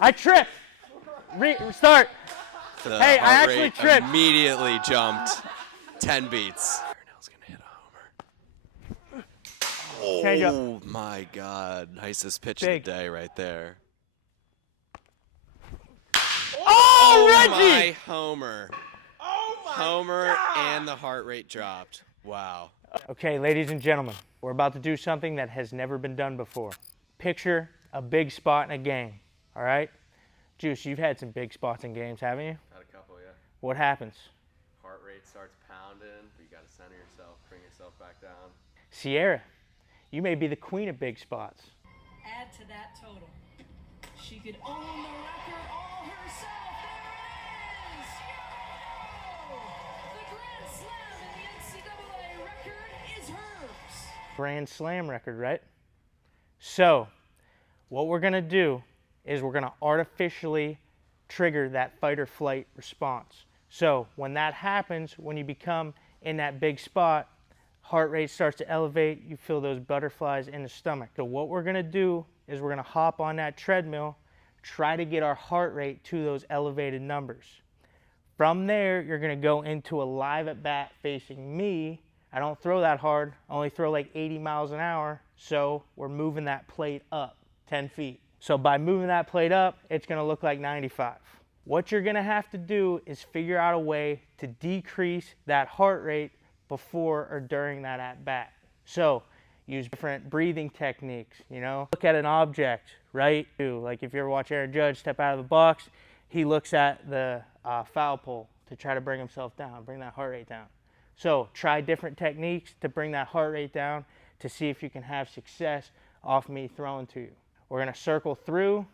I tripped. Start. The Hey, I heart actually rate tripped. Immediately jumped 10 beats. Darnell's going to hit a homer. Change up. Oh, my God. Nicest pitch Big. of the day right there. Oh, Reggie! My homer. Oh my Homer God. and the heart rate dropped. Wow. Okay, ladies and gentlemen, we're about to do something that has never been done before. Picture a big spot in a game, all right? Juice, you've had some big spots in games, haven't you? Had a couple, yeah. What happens? Heart rate starts pounding, but you got to center yourself, bring yourself back down. Sierra, you may be the queen of big spots. Add to that total. She could own the record all herself. There it is! Yo! The Grand Slam in the NCAA record is hers. Grand Slam record, right? So, what we're gonna do is we're gonna artificially trigger that fight or flight response. So when that happens, when you become in that big spot, heart rate starts to elevate, you feel those butterflies in the stomach. So what we're gonna do is we're gonna hop on that treadmill, try to get our heart rate to those elevated numbers. From there, you're gonna go into a live at bat facing me. I don't throw that hard, I only throw like 80 miles an hour, so we're moving that plate up 10 feet. So by moving that plate up, it's gonna look like 95. What you're gonna have to do is figure out a way to decrease that heart rate before or during that at bat. So use different breathing techniques, you know? Look at an object, right? Like if you ever watch Aaron Judge step out of the box, he looks at the foul pole to try to bring himself down, bring that heart rate down. So try different techniques to bring that heart rate down to see if you can have success off me throwing to you. We're gonna circle through.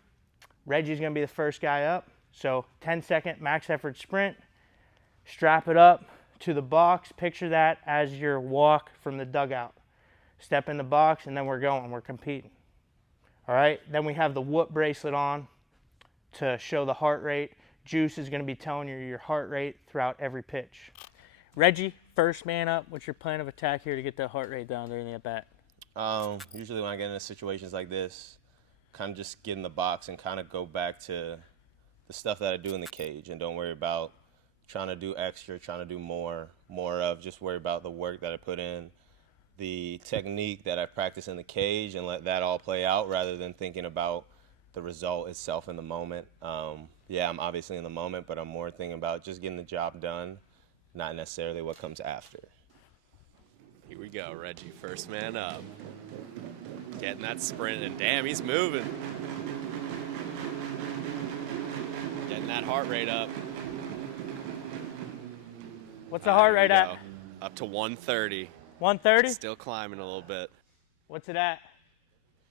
Reggie's gonna be the first guy up. So 10-second max effort sprint. Strap it up to the box. Picture that as your walk from the dugout. Step in the box and then we're going, we're competing. All right, then we have the whoop bracelet on to show the heart rate. Juice is gonna be telling you your heart rate throughout every pitch. Reggie, first man up. What's your plan of attack here to get that heart rate down during the at bat? Usually when I get into situations like this, kind of just get in the box and kind of go back to the stuff that I do in the cage and don't worry about trying to do extra, trying to do more of, just worry about the work that I put in, the technique that I practice in the cage and let that all play out rather than thinking about the result itself in the moment. Yeah, I'm obviously in the moment, but I'm more thinking about just getting the job done, not necessarily what comes after. Here we go, Reggie, first man up. Getting that sprint, and damn, he's moving. Getting that heart rate up. What's the heart rate at? Go. Up to 130. 130? Still climbing a little bit. What's it at?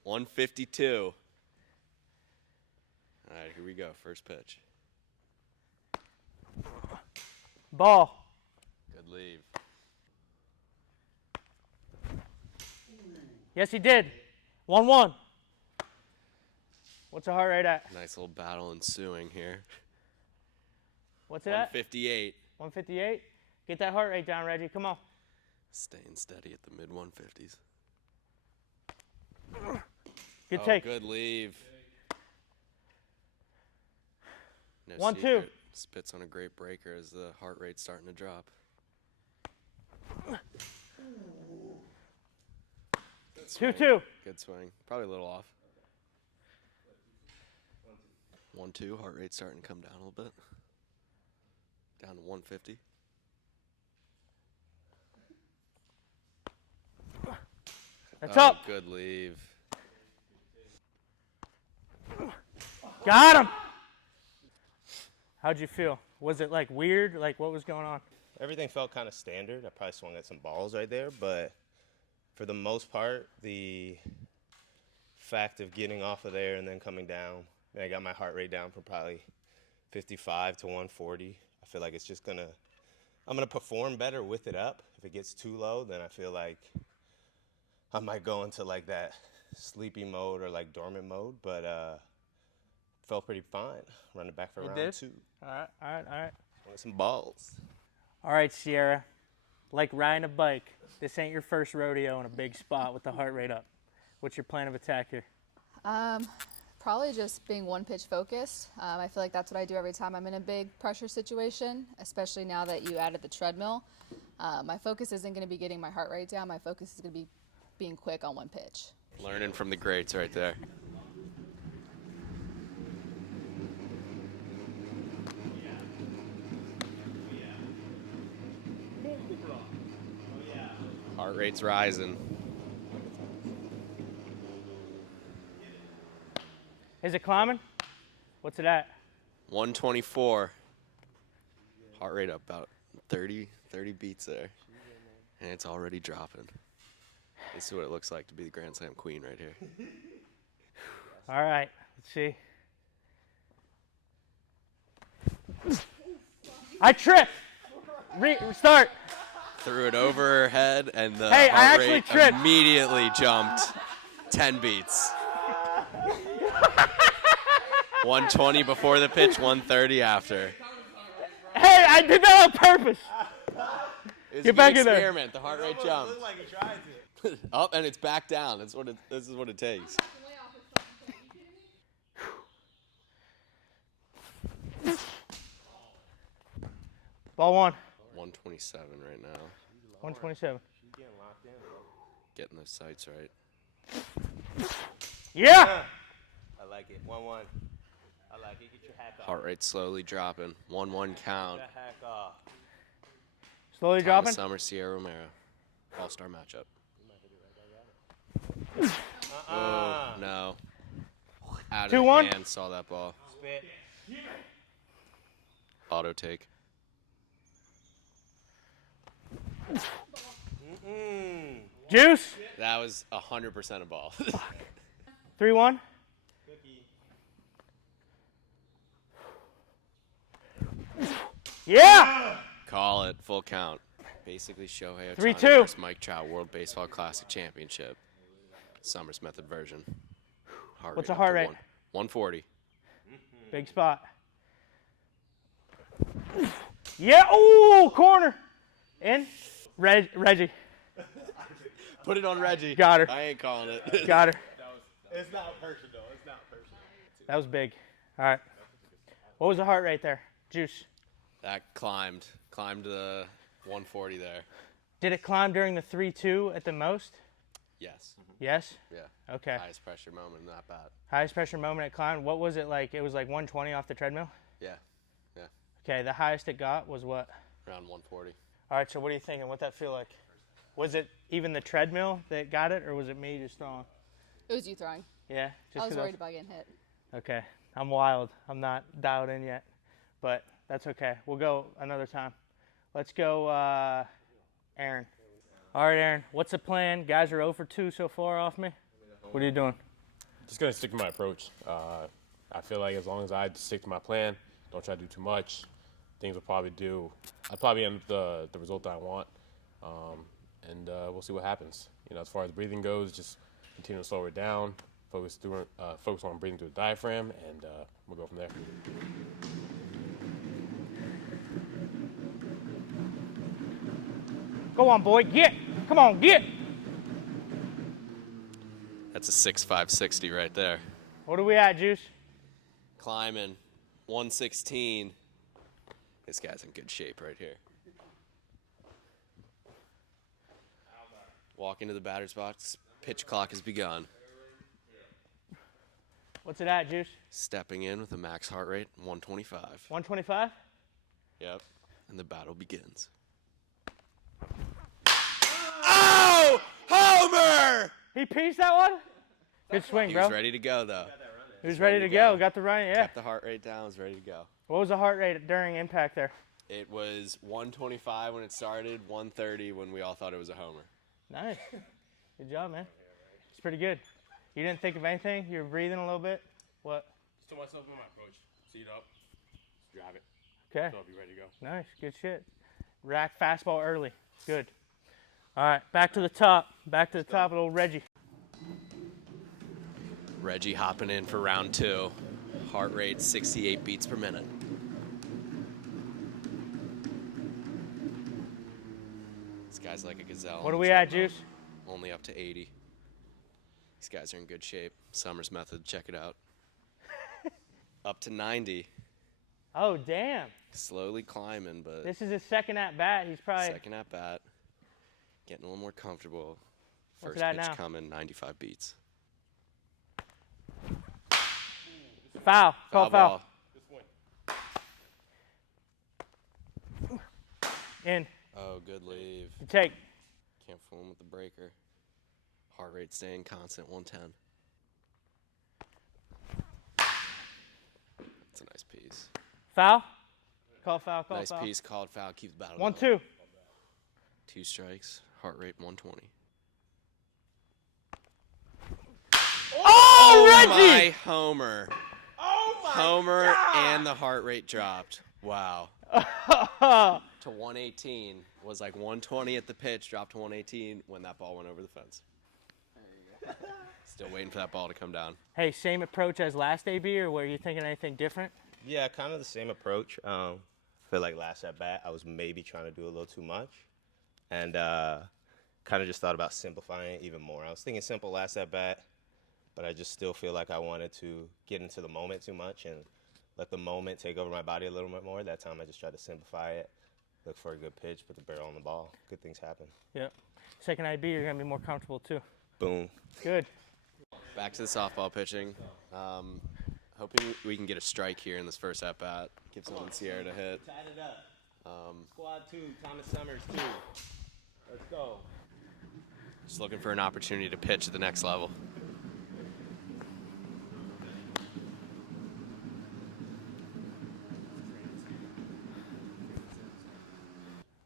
152. All right, here we go, first pitch. Ball. Good leave. Yes, he did. 1-1. What's the heart rate at? Nice little battle ensuing here. What's it at? 158. 158? Get that heart rate down, Reggie. Come on. Staying steady at the mid-150s. Good Oh, take. good leave. No 1-2. secret. Spits on a great breaker as the heart rate's starting to drop. Good swing. 2-2. Good swing. Probably a little off. 1-2. Heart rate starting to come down a little bit. Down to 150. That's up. Good leave. Got him. How'd you feel? Was it like weird? Like what was going on? Everything felt kind of standard. I probably swung at some balls right there, but for the most part, the fact of getting off of there and then coming down, I got my heart rate down from probably 55 to 140. I feel like it's just I'm gonna perform better with it up. If it gets too low, then I feel like I might go into like that sleepy mode or like dormant mode, but felt pretty fine. Running back for round 2. All right. With some balls. All right, Sierra. Like riding a bike, this ain't your first rodeo in a big spot with the heart rate up. What's your plan of attack here? Probably just being one pitch focused. I feel like that's what I do every time I'm in a big pressure situation, especially now that you added the treadmill. My focus isn't going to be getting my heart rate down. My focus is going to be being quick on one pitch. Learning from the greats right there. Heart rate's rising. Is it climbing? What's it at? 124. Heart rate up about 30 beats there. And it's already dropping. This is what it looks like to be the Grand Slam queen right here. All right, let's see. I tripped. Restart. Threw it over her head, and the Hey, I heart actually rate tripped. immediately jumped 10 beats. 120 before the pitch, 130 after. Hey, I did that on purpose. It's Get back in there. experiment. The heart rate jumped. Looked like he tried to. Up, and it's back down. This is what it takes. Ball one. 127 right now. 127. She's getting locked in, bro. Getting those sights right. Yeah. I like it. 1-1. I like it. Get your hack off. Heart rate slowly dropping. 1-1 count. Get that hack off. Slowly dropping. Summer, Sierra Romero. All-star matchup. Uh-uh. Oh, no. Out of 2-1. hand, saw that ball. Spit. Auto take. Juice. That was 100% a ball. 3-1. Yeah. Call it. Full count. Basically, Shohei 3-2. Ohtani versus Mike Trout World Baseball Classic Championship. SummersMethod version. What's the up heart to rate? 140. Big spot. Yeah. Ooh, corner. In. Reggie. Put it on Reggie. Got her. I ain't calling it. Got her. It's not personal. It's not personal. That was big. All right. What was the heart rate there? Juice. That climbed the 140 there. Did it climb during the 3-2 at the most? Yes. Yes. Yeah. Okay. Highest pressure moment in that bat. Highest pressure moment it climbed. What was it like? It was like 120 off the treadmill? Yeah. Okay, the highest it got was what? Around 140. All right, so what are you thinking? What'd that feel like? Was it even the treadmill that got it, or was it me just throwing? It was you throwing. Yeah? I was 'cause worried about getting hit. Okay. I'm wild. I'm not dialed in yet. But that's okay. We'll go another time. Let's go, Aaron. All right, Aaron. What's the plan? Guys are 0 for 2 so far off me. What are you doing? Just gonna stick to my approach. I feel like as long as I stick to my plan, don't try to do too much, things will probably do. I'll probably end up the result that I want, and we'll see what happens. You know, as far as breathing goes, just continue to slow it down, focus on breathing through the diaphragm, and we'll go from there. Go on, boy. Get. Come on, get. That's a 6.560 right there. What are we at, Juice? Climbing 116. This guy's in good shape right here. Walk into the batter's box. Pitch clock has begun. What's it at, Juice? Stepping in with a max heart rate 125. 125? Yep. And the battle begins. Oh! Homer! He pieced that one? Good swing, He bro. was ready to go, though. He was ready to go. Got the run, yeah. Kept the heart rate down, was ready to go. What was the heart rate during impact there? It was 125 when it started, 130 when we all thought it was a homer. Nice. Good job, man. It's pretty good. You didn't think of anything? You were breathing a little bit? What? Just tell myself in my approach. Seat up, drive it. Okay. So I'll be ready to go. Nice. Good shit. Rack fastball early. Good. All right. Back to the top. Back to the top of old Reggie. Reggie hopping in for round 2. Heart rate 68 beats per minute. This guy's like a gazelle. What on are the we at, treadmill. Juice? Only up to 80. These guys are in good shape. SummersMethod, check it out. to 90. Oh, damn. Slowly climbing, but This is his second at bat. He's probably second at bat. Getting a little more comfortable. What's First it at pitch now? coming, 95 beats. foul. Call foul. ball. In. Oh, good leave. You take. Can't fool him with the breaker. Heart rate staying constant, 110. That's a nice piece. Foul. Call foul. Call Nice foul. piece, called foul, keeps the battle 1-2. going. 2 strikes, heart rate 120. Oh, Reggie! My homer. Oh, my Homer God! and the heart rate dropped. Wow. To 118. Was like 120 at the pitch, dropped to 118 when that ball went over the fence. Still waiting for that ball to come down. Hey, same approach as last AB, or were you thinking anything different? Yeah, kind of the same approach. I feel like last at bat, I was maybe trying to do a little too much, and kind of just thought about simplifying it even more. I was thinking simple last at bat, but I just still feel like I wanted to get into the moment too much and let the moment take over my body a little bit more. That time I just tried to simplify it, look for a good pitch, put the barrel on the ball. Good things happen. Yep. Second IB, you're going to be more comfortable too. Boom. Good. Back to the softball pitching. Hoping we can get a strike here in this first at bat. Give someone Sierra to hit. Tied it up. Squad 2, Thomas Summers 2. Let's go. Just looking for an opportunity to pitch at the next level.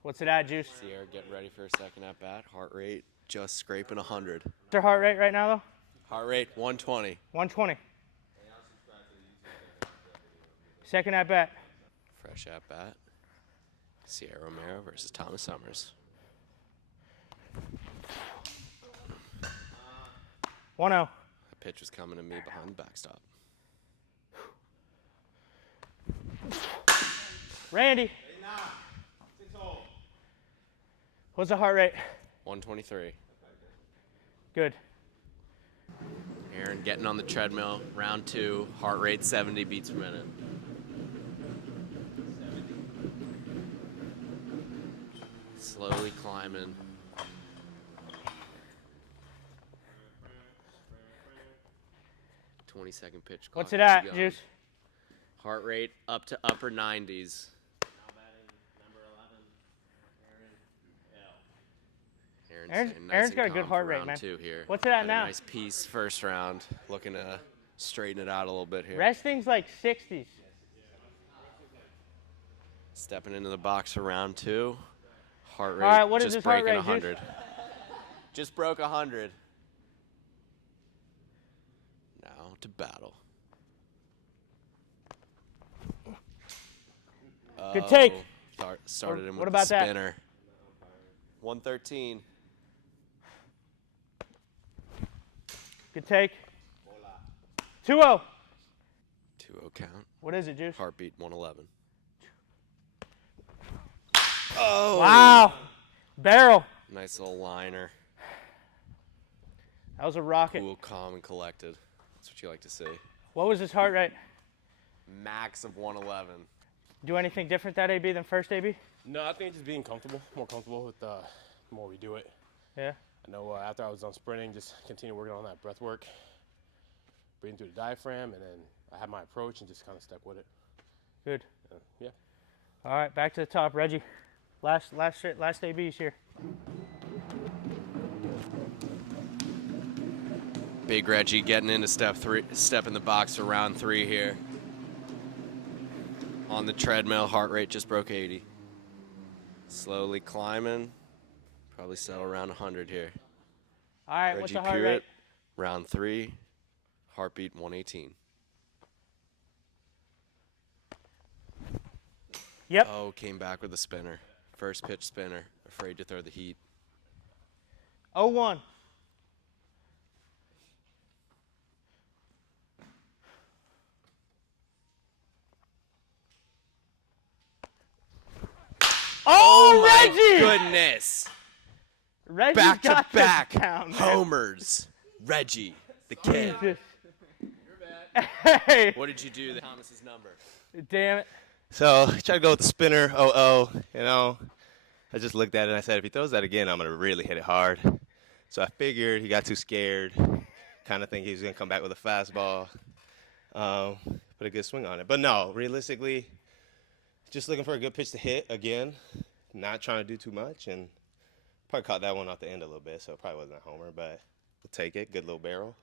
What's it at, Juice? Sierra getting ready for a second at bat. Heart rate just scraping 100. What's your heart rate right now, though? Heart rate 120. 120. Second at bat. Fresh at bat. Sierra Romero versus Thomas Summers. 1-0. The pitch was coming to me behind the backstop. Randy. What's the heart rate? 123. Good. Aaron getting on the treadmill. Round 2. Heart rate 70 beats per minute. Slowly climbing. Second pitch. What's clock it is at, going. Juice? Heart rate up to upper 90s. Aaron's staying nice Aaron's and got a good calm heart for rate, round man. 2 here. What's it at Had now? A nice piece first round. Looking to straighten it out a little bit here. Resting's like 60s. Stepping into the box for round 2. Heart rate right, what is just his heart breaking rate, Juice? 100. Just broke 100. Now to battle. Good take. Started him What with about the that? spinner. 113. Good take. 2-0. 2-0 count. What is it, Juice? Heartbeat 111. Oh! Wow. Barrel. Nice little liner. That was a rocket. Cool, calm, and collected. That's what you like to see. What was his heart rate? Max of 111. Do anything different that AB than first AB? No, I think just being comfortable, more comfortable with the more we do it. Yeah. I know after I was done sprinting, just continue working on that breath work, breathing through the diaphragm, and then I had my approach and just kind of stuck with it. Good. Yeah. All right, back to the top. Reggie, last ABs here. Big Reggie getting into step in the box for round 3 here. On the treadmill, heart rate just broke 80. Slowly climbing, probably settle around 100 here. All right, Reggie what's the heart Pewitt, rate? round 3, heartbeat 118. Yep. Oh, came back with a spinner. First pitch spinner, afraid to throw the heat. 0-1. Oh, My Reggie! goodness! Reggie's Back got to back this down, man. homers. Reggie, the kid. Jesus. Hey, What did you do? Thomas's number. damn it. So I tried to go with the spinner, you know. I just looked at it and I said, if he throws that again, I'm going to really hit it hard. So I figured he got too scared, kind of think he was going to come back with a fastball, put a good swing on it. But no, realistically, just looking for a good pitch to hit again, not trying to do too much, and probably caught that one off the end a little bit, so it probably wasn't a homer, but we'll take it. Good little barrel.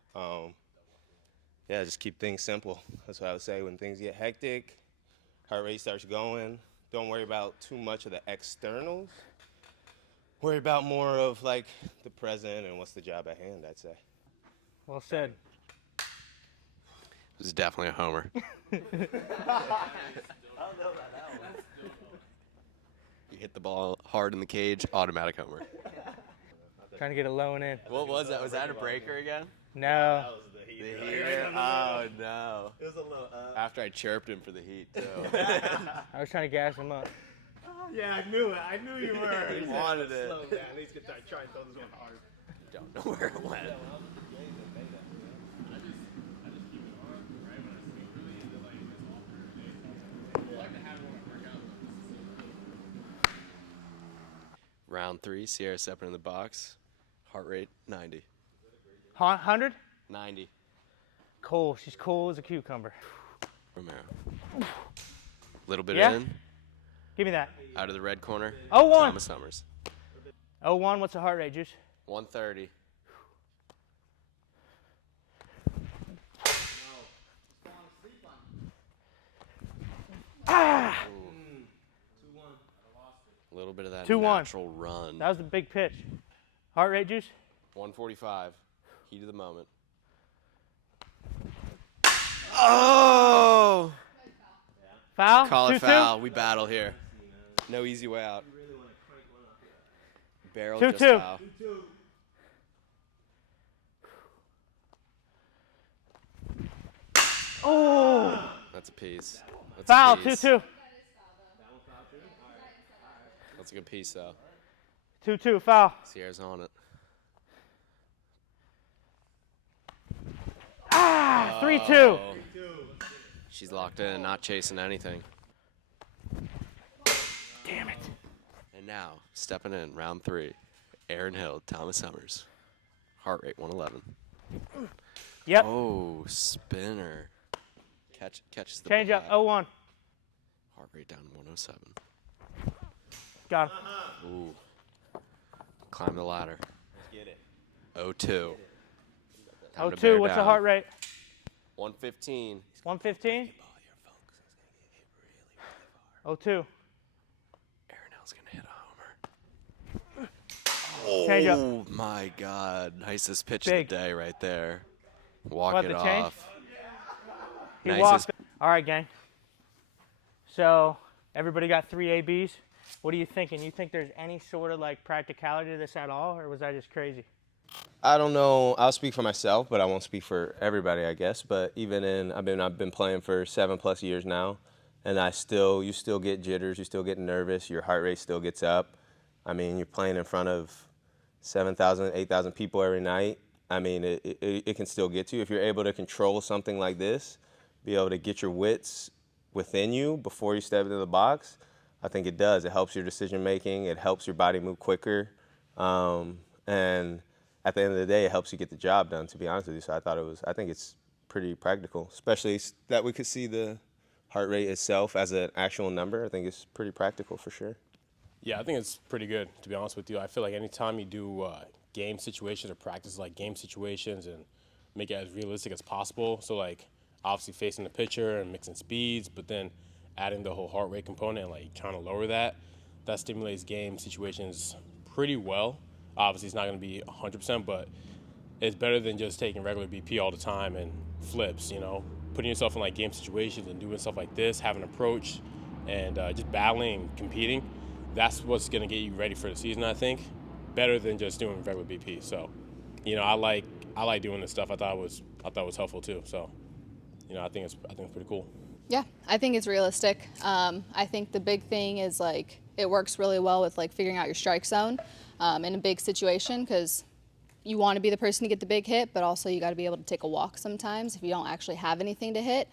Yeah, just keep things simple. That's what I would say. When things get hectic, heart rate starts going, don't worry about too much of the externals. Worry about more of like the present and what's the job at hand, I'd say. Well said. It was definitely a homer. You hit the ball hard in the cage, automatic homer. Trying to get a low and in. What was that? Was that a breaker again? No. The The heat. Oh no. It was a little, After I chirped him for the heat too. I was trying to gas him up. yeah, I knew it. I knew you were. He wanted it. Slow down. He's going to try and throw this one hard. Don't know where it went. Round 3, Sierra stepping in the box. Heart rate 90. 100? 90. Cool. She's cool as a cucumber. Romero. Little bit Yeah? in. Give me that. Out of the red corner. 0-1. Thomas Summers. 0-1. What's the heart rate, Juice? 130. Ah! A little bit of that 2-1. natural run. That was the big pitch. Heart rate, Juice? 145. Heat of the moment. Oh! Foul? Call it 2-2? foul. We battle here. No easy way out. Barrel 2-2. just foul. Oh! That's a piece. That's Foul, a piece. 2-2. That's a good piece, though. 2-2, foul. Sierra's on it. Ah, 3-2. Oh. She's locked in, not chasing anything. Damn it. And now, stepping in, round 3. Aaron Hill, Thomas Summers. Heart rate 111. Yep. Oh, spinner. Catches the Change up, ball. 0-1. Heart rate down 107. Got him. Ooh. Climb the ladder. Let's get it. 0-2. Time to 0-2, bear what's the down. heart rate? 115. 115? 0-2. Aaron Hill's going to hit a homer. Change up. Oh, my God. Nicest pitch Big. of the day right there. Walk What, it the change? off. He Nicest. walked. All right, gang. So everybody got 3 ABs. What are you thinking? You think there's any sort of like practicality to this at all, or was that just crazy? I don't know. I'll speak for myself, but I won't speak for everybody, I guess. But I've been playing for 7+ years now, and you still get jitters, you still get nervous, your heart rate still gets up. I mean, you're playing in front of 7,000, 8,000 people every night. I mean, it can still get to you. If you're able to control something like this, be able to get your wits within you before you step into the box, I think it does. It helps your decision making. It helps your body move quicker. And at the end of the day, it helps you get the job done, to be honest with you. So I think it's pretty practical, especially that we could see the heart rate itself as an actual number. I think it's pretty practical for sure. Yeah, I think it's pretty good, to be honest with you. I feel like anytime you do game situations or practice like game situations and make it as realistic as possible, so like obviously facing the pitcher and mixing speeds, but then adding the whole heart rate component and like trying to lower that stimulates game situations pretty well. Obviously, it's not going to be 100%, but it's better than just taking regular BP all the time and flips, you know. Putting yourself in like game situations and doing stuff like this, having an approach, and just battling and competing, that's what's going to get you ready for the season, I think, better than just doing regular BP. So, you know, I like doing this stuff. I thought it was helpful too. So, you know, I think it's pretty cool. Yeah, I think it's realistic. I think the big thing is like it works really well with like figuring out your strike zone in a big situation because you want to be the person to get the big hit, but also you got to be able to take a walk sometimes if you don't actually have anything to hit.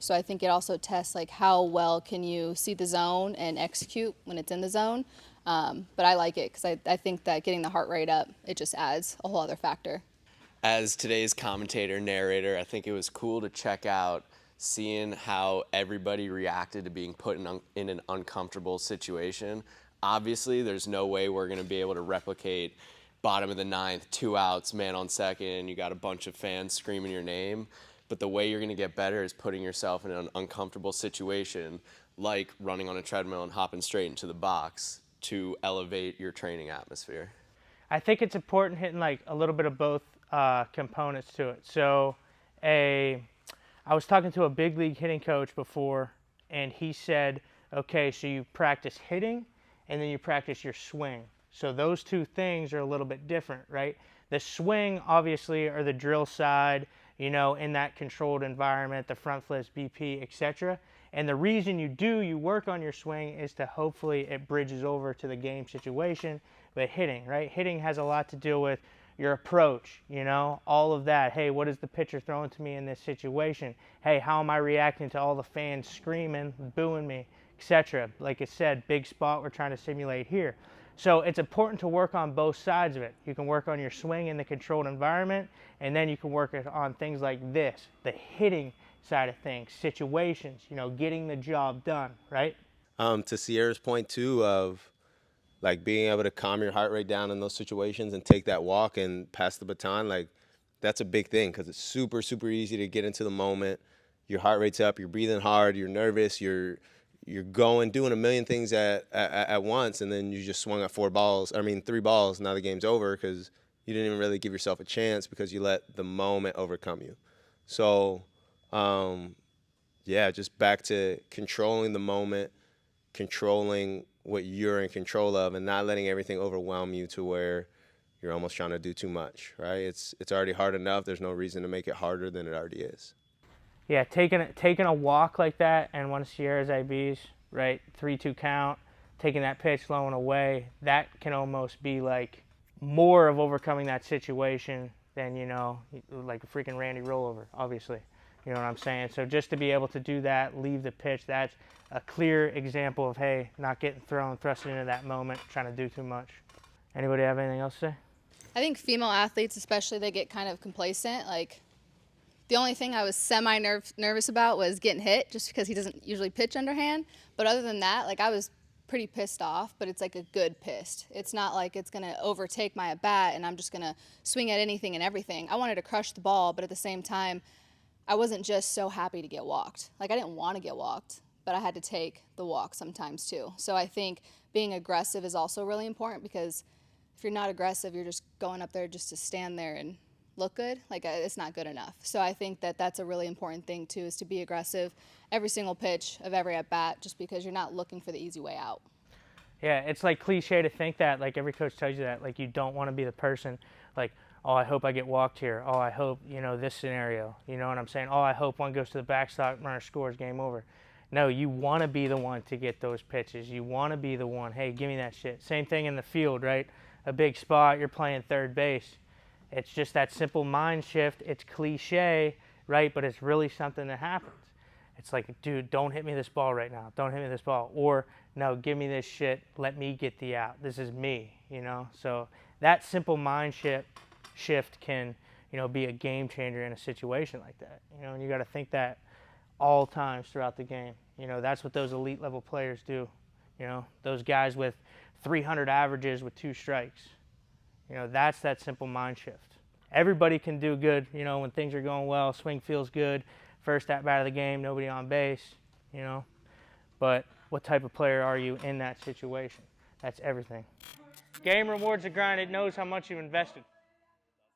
So I think it also tests like how well can you see the zone and execute when it's in the zone. But I like it because I think that getting the heart rate up, it just adds a whole other factor. As today's commentator, narrator, I think it was cool to check out seeing how everybody reacted to being put in an uncomfortable situation. Obviously, there's no way we're going to be able to replicate bottom of the ninth, 2 outs, man on second, and you got a bunch of fans screaming your name. But the way you're going to get better is putting yourself in an uncomfortable situation, like running on a treadmill and hopping straight into the box to elevate your training atmosphere. I think it's important hitting like a little bit of both components to it. So I was talking to a big league hitting coach before, and he said, okay, so you practice hitting and then you practice your swing. So those two things are a little bit different, right? The swing, obviously, are the drill side, you know, in that controlled environment, the front flips, BP, etc. And the reason you work on your swing is to hopefully it bridges over to the game situation. But hitting, right? Hitting has a lot to do with your approach, you know, all of that. Hey, what is the pitcher throwing to me in this situation? Hey, how am I reacting to all the fans screaming, booing me, etc.? Like I said, big spot we're trying to simulate here. So it's important to work on both sides of it. You can work on your swing in the controlled environment, and then you can work on things like this, the hitting side of things, situations, you know, getting the job done, right? To Sierra's point too of like being able to calm your heart rate down in those situations and take that walk and pass the baton, like that's a big thing because it's super, super easy to get into the moment. Your heart rate's up, you're breathing hard, you're nervous, you're doing a million things at once, and then you just swung at 3 balls. Now the game's over because you didn't even really give yourself a chance because you let the moment overcome you. So, just back to controlling the moment, controlling what you're in control of, and not letting everything overwhelm you to where you're almost trying to do too much, right? It's already hard enough. There's no reason to make it harder than it already is. Yeah, taking a walk like that and one of Sierra's IBs, right, 3-2 count, taking that pitch low and away, that can almost be like more of overcoming that situation than, you know, like a freaking Randy rollover, obviously. You know what I'm saying? So just to be able to do that, leave the pitch, that's a clear example of, hey, not getting thrusted into that moment, trying to do too much. Anybody have anything else to say? I think female athletes especially, they get kind of complacent. Like, the only thing I was semi-nervous about was getting hit just because he doesn't usually pitch underhand. But other than that, like I was pretty pissed off, but it's like a good pissed. It's not like it's going to overtake my at-bat and I'm just going to swing at anything and everything. I wanted to crush the ball, but at the same time, I wasn't just so happy to get walked. Like I didn't want to get walked, but I had to take the walk sometimes too. So I think being aggressive is also really important because if you're not aggressive, you're just going up there just to stand there and look good, like it's not good enough. So I think that that's a really important thing too, is to be aggressive every single pitch of every at bat, just because you're not looking for the easy way out. Yeah, it's like cliche to think that, like every coach tells you that, like you don't want to be the person like, oh, I hope I get walked here. Oh, I hope, you know, this scenario, you know what I'm saying? Oh, I hope one goes to the backstop, runner scores, game over. No, you want to be the one to get those pitches. You want to be the one, hey, give me that shit. Same thing in the field, right? A big spot, you're playing third base. It's just that simple mind shift. It's cliche, right? But it's really something that happens. It's like, dude, don't hit me this ball right now. Don't hit me this ball. Or, no, give me this shit. Let me get the out. This is me, you know? So that simple mind shift can, you know, be a game changer in a situation like that. You know, and you got to think that all times throughout the game. You know, that's what those elite level players do. You know, those guys with 300 averages with 2 strikes. You know, that's that simple mind shift. Everybody can do good, you know, when things are going well, swing feels good, first at bat of the game, nobody on base, you know. But what type of player are you in that situation? That's everything. Game rewards the grind. It knows how much you've invested.